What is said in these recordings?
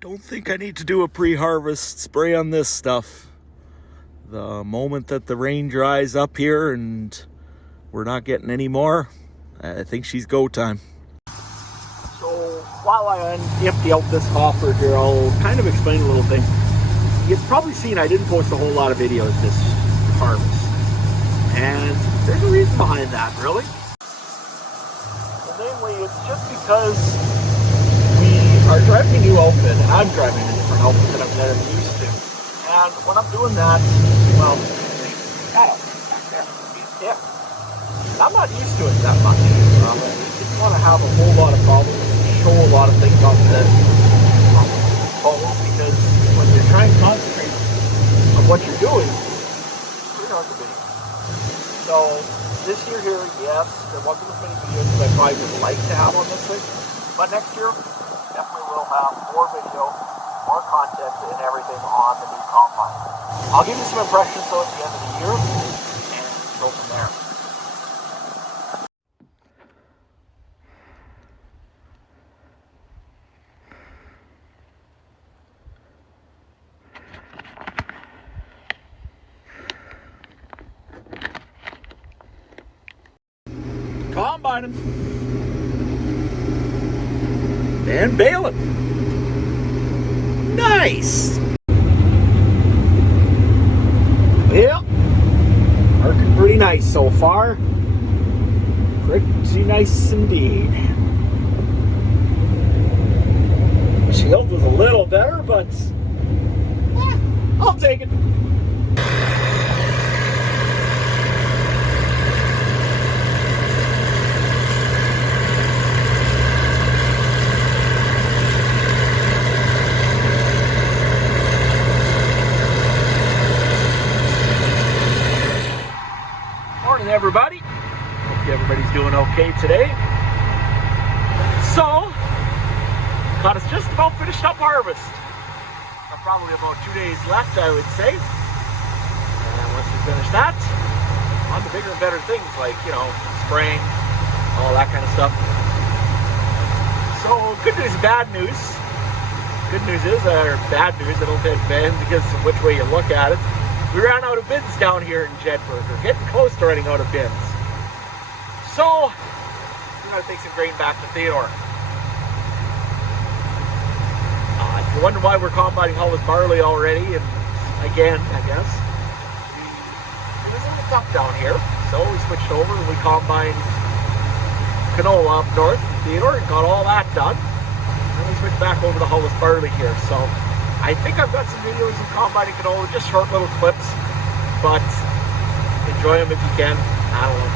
Don't think I need to do a pre-harvest spray on this stuff. The moment that the rain dries up here and we're not getting any more, I think she's go time. So while I empty out this hopper here, I'll kind of explain a little thing. You've probably seen I didn't post a whole lot of videos this harvest. And there's a reason behind that, really. And namely, it's just because we are driving a new outfit, and I'm driving a different outfit that I'm used to. And when I'm doing that, well, back there, yeah. I'm not used to it that much. I didn't want to have a whole lot of problems, show a lot of things off the phone, because when you're trying to concentrate on what you're doing, it's pretty hard to be. So this year here, yes, there wasn't as many videos as I probably would like to have on this thing, but next year, definitely will have more video, more content, and everything on the new combine. I'll give you some impressions though at the end of the year, and go from there. Combining and baling. Nice. Yeah, working pretty nice so far. Pretty nice indeed. Shield was a little better, but I'll take it. Everybody, hope everybody's doing okay today. So, got us just about finished up harvest. Probably about 2 days left, I would say. And once we finish that, on to bigger and better things like, spraying, all that kind of stuff. So, good news and bad news. Good news is, or bad news, it'll depend because of which way you look at it. We ran out of bins down here in Jedburgh. We're getting close to running out of bins. So, we're going to take some grain back to Theodore. If you wonder why we're combining Hollis barley already, and again, I guess, it was a little tough down here. So we switched over and we combined canola up north in Theodore and got all that done. Then we switched back over to Hollis barley here. So I think I've got some videos of combining canola, just short little clips, but enjoy them if you can. I don't know.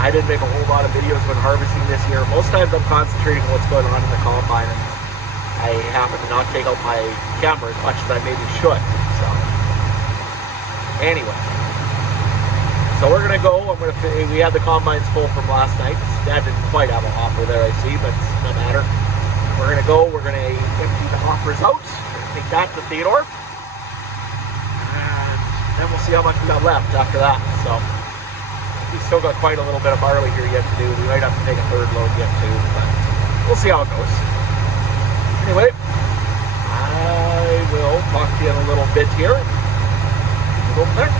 I didn't make a whole lot of videos when harvesting this year. Most times I'm concentrating on what's going on in the combine, and I happen to not take out my camera as much as I maybe should. So, anyway. So we're going to go. We had the combines full from last night. Dad didn't quite have a hopper there, I see, but it doesn't matter. We're going to go. We're going to empty the hoppers out. Take that to Theodore, and then we'll see how much we got left after that. So we've still got quite a little bit of barley here yet to do. We might have to take a third load yet too, but we'll see how it goes. Anyway, I will talk to you in a little bit here. We'll go from there.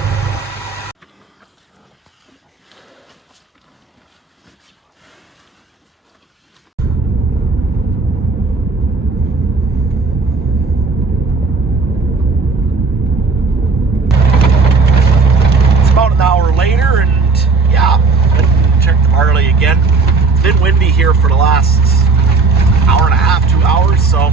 Here for the last hour and a half, 2 hours, so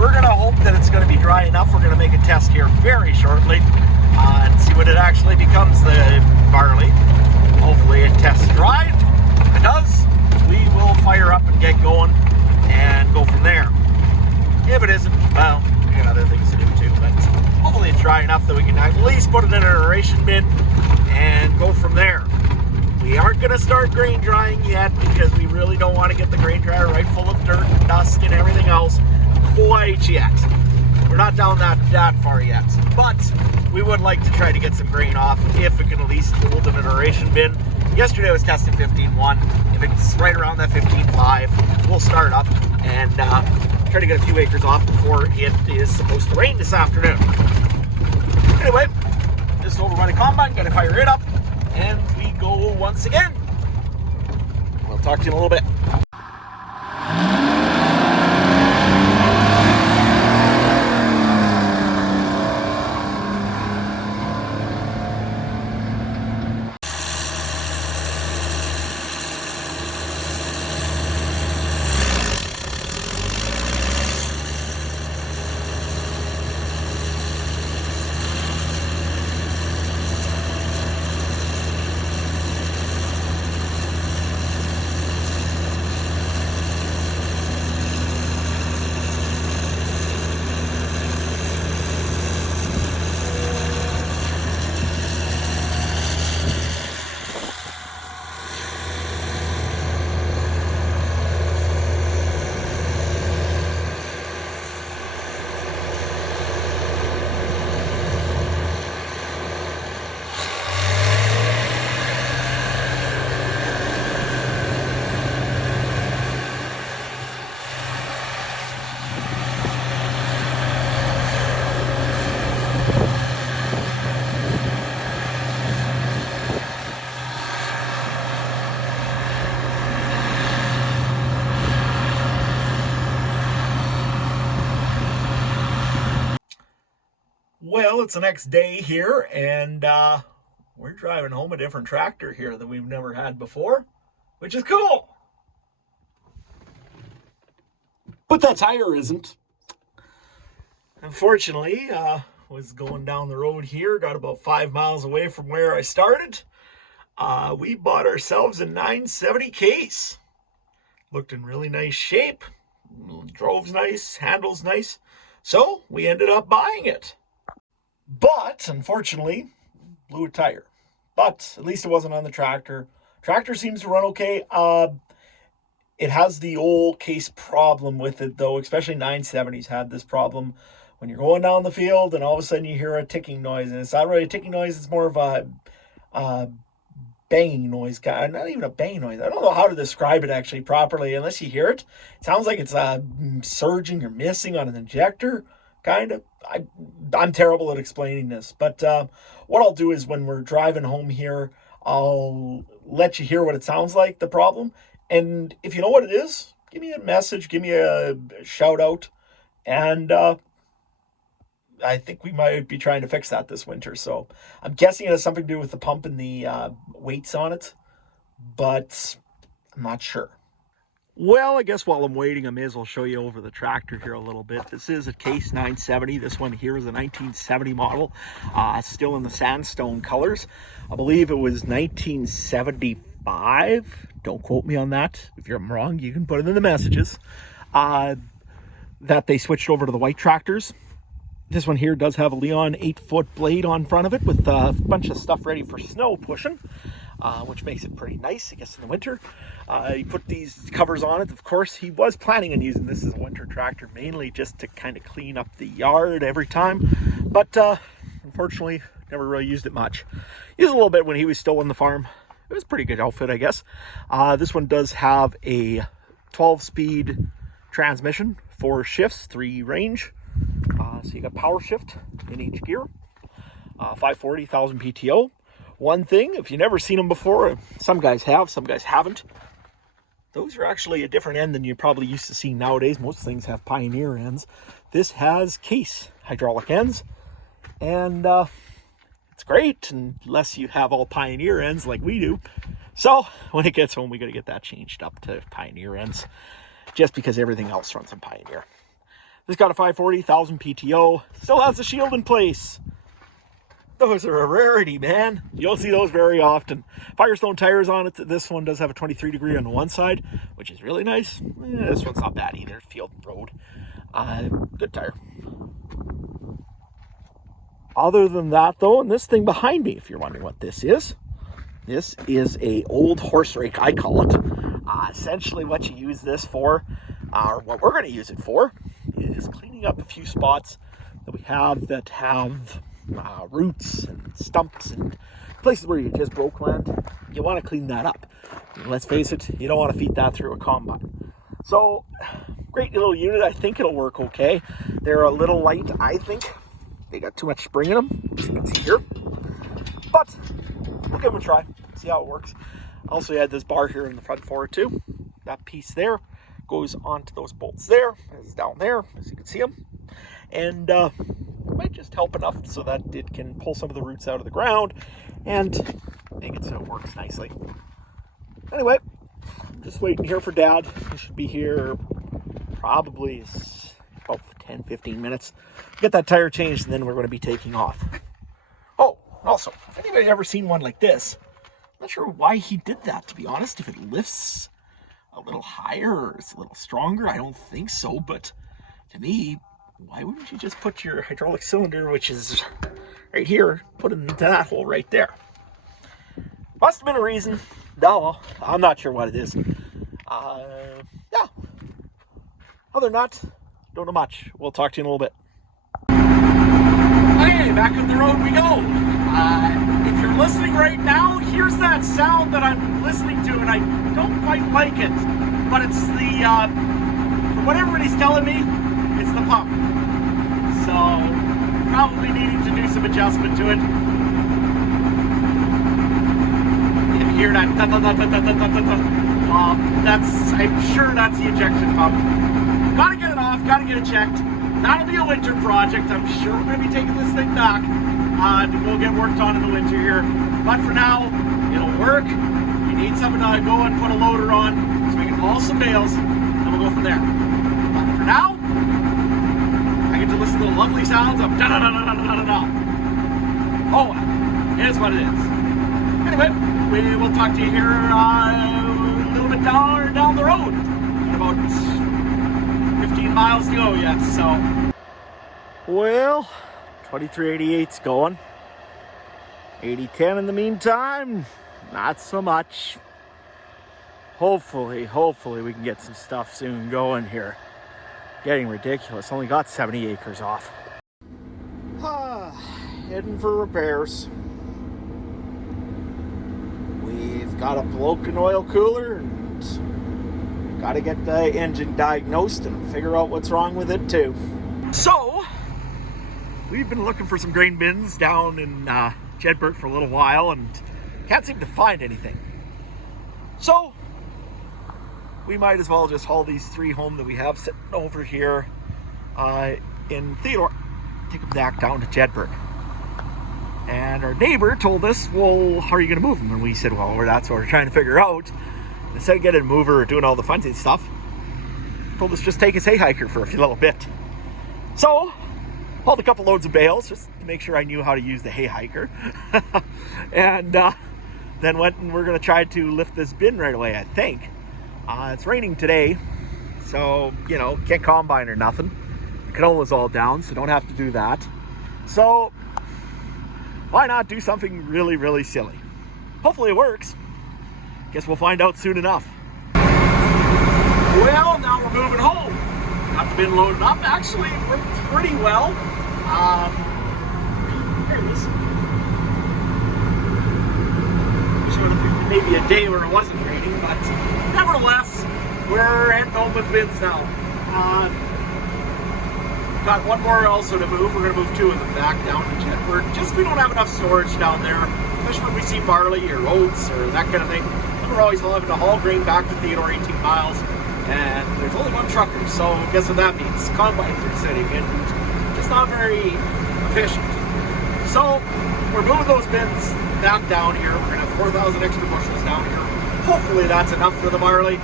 we're going to hope that it's going to be dry enough. We're going to make a test here very shortly and see what it actually becomes, the barley. Hopefully it tests dry. If it does, we will fire up and get going and go from there. If it isn't, well, we got other things to do too, but hopefully it's dry enough that we can at least put it in an aeration bin and go from there. We aren't going to start grain drying yet because we really don't want to get the grain dryer right full of dirt and dust and everything else quite yet. We're not down that far yet, but we would like to try to get some grain off if it can at least hold in an aeration bin. Yesterday I was testing 15.1. If it's right around that 15.5, we'll start up and Try to get a few acres off before it is supposed to rain this afternoon. Anyway, this is over by the combine. Got to fire it up, and we go once again. We'll talk to you in a little bit. Well, it's the next day here, and we're driving home a different tractor here that we've never had before, which is cool. But that tire isn't. Unfortunately, was going down the road here, got about 5 miles away from where I started. We bought ourselves a 970 case. Looked in really nice shape. Drove's nice, handle's nice. So we ended up buying it. But, unfortunately, blew a tire. But, at least it wasn't on the tractor. Tractor seems to run okay. It has the old case problem with it, though, especially 970s had this problem. When you're going down the field and all of a sudden you hear a ticking noise. And it's not really a ticking noise, it's more of a banging noise. Not even a banging noise. I don't know how to describe it actually properly unless you hear it. It sounds like it's surging or missing on an injector. Kind of. I'm terrible at explaining this, but what I'll do is when we're driving home here, I'll let you hear what it sounds like, the problem. And if you know what it is, give me a message, give me a shout out. And I think we might be trying to fix that this winter. So I'm guessing it has something to do with the pump and the weights on it, but I'm not sure. Well, I guess while I'm waiting, I may as well show you over the tractor here a little bit. This is a Case 970. This one here is a 1970 model, still in the sandstone colors. I believe it was 1975. Don't quote me on that. If you're wrong, you can put it in the messages. That they switched over to the white tractors. This one here does have a Leon 8-foot blade on front of it with a bunch of stuff ready for snow pushing. Which makes it pretty nice, I guess, in the winter. He put these covers on it. Of course, he was planning on using this as a winter tractor, mainly just to kind of clean up the yard every time. But unfortunately, never really used it much. Used it a little bit when he was still on the farm. It was a pretty good outfit, I guess. This one does have a 12-speed transmission, 4 shifts, 3 range. So you got power shift in each gear. 540,000 PTO. One thing, if you've never seen them before, some guys have, some guys haven't. Those are actually a different end than you're probably used to seeing nowadays. Most things have Pioneer ends. This has Case hydraulic ends. And it's great, unless you have all Pioneer ends like we do. So, when it gets home, we got to get that changed up to Pioneer ends. Just because everything else runs on Pioneer. This got a 540,000 PTO. Still has the shield in place. Those are a rarity, man. You don't see those very often. Firestone tires on it. This one does have a 23 degree on one side, which is really nice. This one's not bad either. Field and road. Good tire. Other than that, though, and this thing behind me, if you're wondering what this is a old horse rake, I call it. Essentially what you use this for, or what we're going to use it for, is cleaning up a few spots that we have that have roots and stumps and places where you just broke land. You want to clean that up. Let's face it, you don't want to feed that through a combine. So Great little unit. I think it'll work okay. They're a little light, I think. They got too much spring in them, as you can see here. But we'll give them a try, see how it works. Also, you had this bar here in the front for it too. That piece there goes onto those bolts there. It's down there, as you can see them. And it might just help enough so that it can pull some of the roots out of the ground and make it so it works nicely. Anyway, just waiting here for Dad. He should be here probably about 10-15 minutes. Get that tire changed, and then we're going to be taking off. Oh, also, if anybody ever seen one like this, I'm not sure why he did that, to be honest. If it lifts a little higher or it's a little stronger, I don't think so. But to me, why wouldn't you just put your hydraulic cylinder, which is right here, put it into that hole right there? Must have been a reason. No, I'm not sure what it is. Yeah. Other than that, don't know much. We'll talk to you in a little bit. Okay, back on the road we go. If you're listening right now, here's that sound that I'm listening to, and I don't quite like it. But it's the, from what everybody's telling me, it's the pump. So, probably needing to do some adjustment to it. You can hear that. I'm sure that's the ejection pump. Gotta get it off, gotta get it checked. That'll be a winter project. I'm sure we're gonna be taking this thing back to go get worked on in the winter here. But for now, it'll work. You need something to go and put a loader on so we can haul some bales, and we'll go from there. But for now, I get to listen to the lovely sounds of da-da-da-da-da-da-da-da. Oh, well, it is what it is. Anyway, we will talk to you here a little bit down the road. In about 15 miles to go yet, so. Well, 2388's going. 8010 in the meantime, not so much. Hopefully we can get some stuff soon going here. Getting ridiculous, only got 70 acres off. Heading for repairs. We've got a broken oil cooler and got to get the engine diagnosed and figure out what's wrong with it too. So, we've been looking for some grain bins down in Jedburgh for a little while and can't seem to find anything. So, we might as well just haul these 3 home that we have sitting over here in Theodore, take them back down to Jedburgh. And our neighbor told us, well, how are you going to move them? And we said, well, that's what we're trying to figure out. Instead of getting a mover or doing all the fancy stuff, told us just take his hay hiker for a few little bit. So, hauled a couple loads of bales just to make sure I knew how to use the hay hiker. And then went and we're going to try to lift this bin right away, I think. It's raining today, so, you know, can't combine or nothing. The canola's all down, so don't have to do that. So, why not do something really, really silly? Hopefully it works. Guess we'll find out soon enough. Well, now we're moving home. Got the bin loaded up. Actually, it worked pretty well. Here it is. Wish it would have been maybe a day where it wasn't raining, but nevertheless, we're heading home with bins now. Got one more also to move. We're going to move 2 of them back down to Jedburgh. Just we don't have enough storage down there, especially when we see barley or oats or that kind of thing. We're always having to haul grain back to Theodore 18 miles, and there's only one trucker, so guess what that means? Combines are sitting and just not very efficient. So we're moving those bins back down here. We're going to have 4,000 extra bushels down here. Hopefully that's enough for the barley.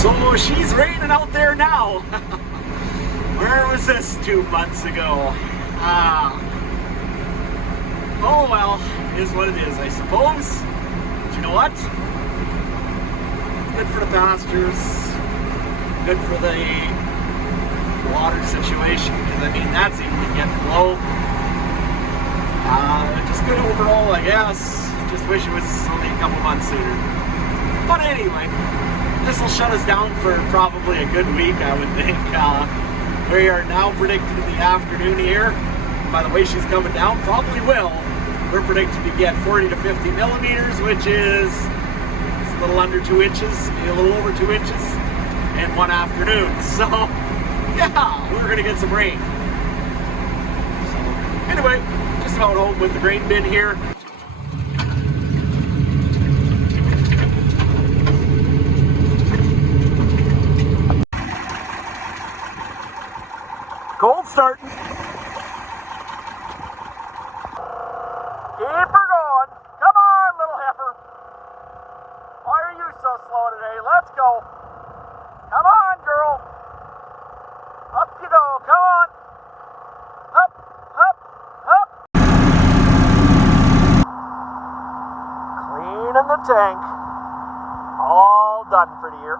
So she's raining out there now. Where was this 2 months ago? Oh well, it is what it is, I suppose. But you know what? Good for the pastures, good for the water situation, because I mean, that's even getting low. Just good overall, I guess. Just wish it was only a couple months sooner. But anyway, this will shut us down for probably a good week, I would think. We are now predicted in the afternoon here. By the way she's coming down, probably will. We're predicted to get 40 to 50 millimeters, which is a little under 2 inches, maybe a little over 2 inches. in one afternoon. So, yeah, we're going to get some rain. So, anyway, just about home with the grain bin here. Cold starting. Keep her going. Come on, little heifer. Why are you so slow today? Let's go. Come on, girl. Up you go. Come on. Up, up, up. Cleaning the tank. All done for the year.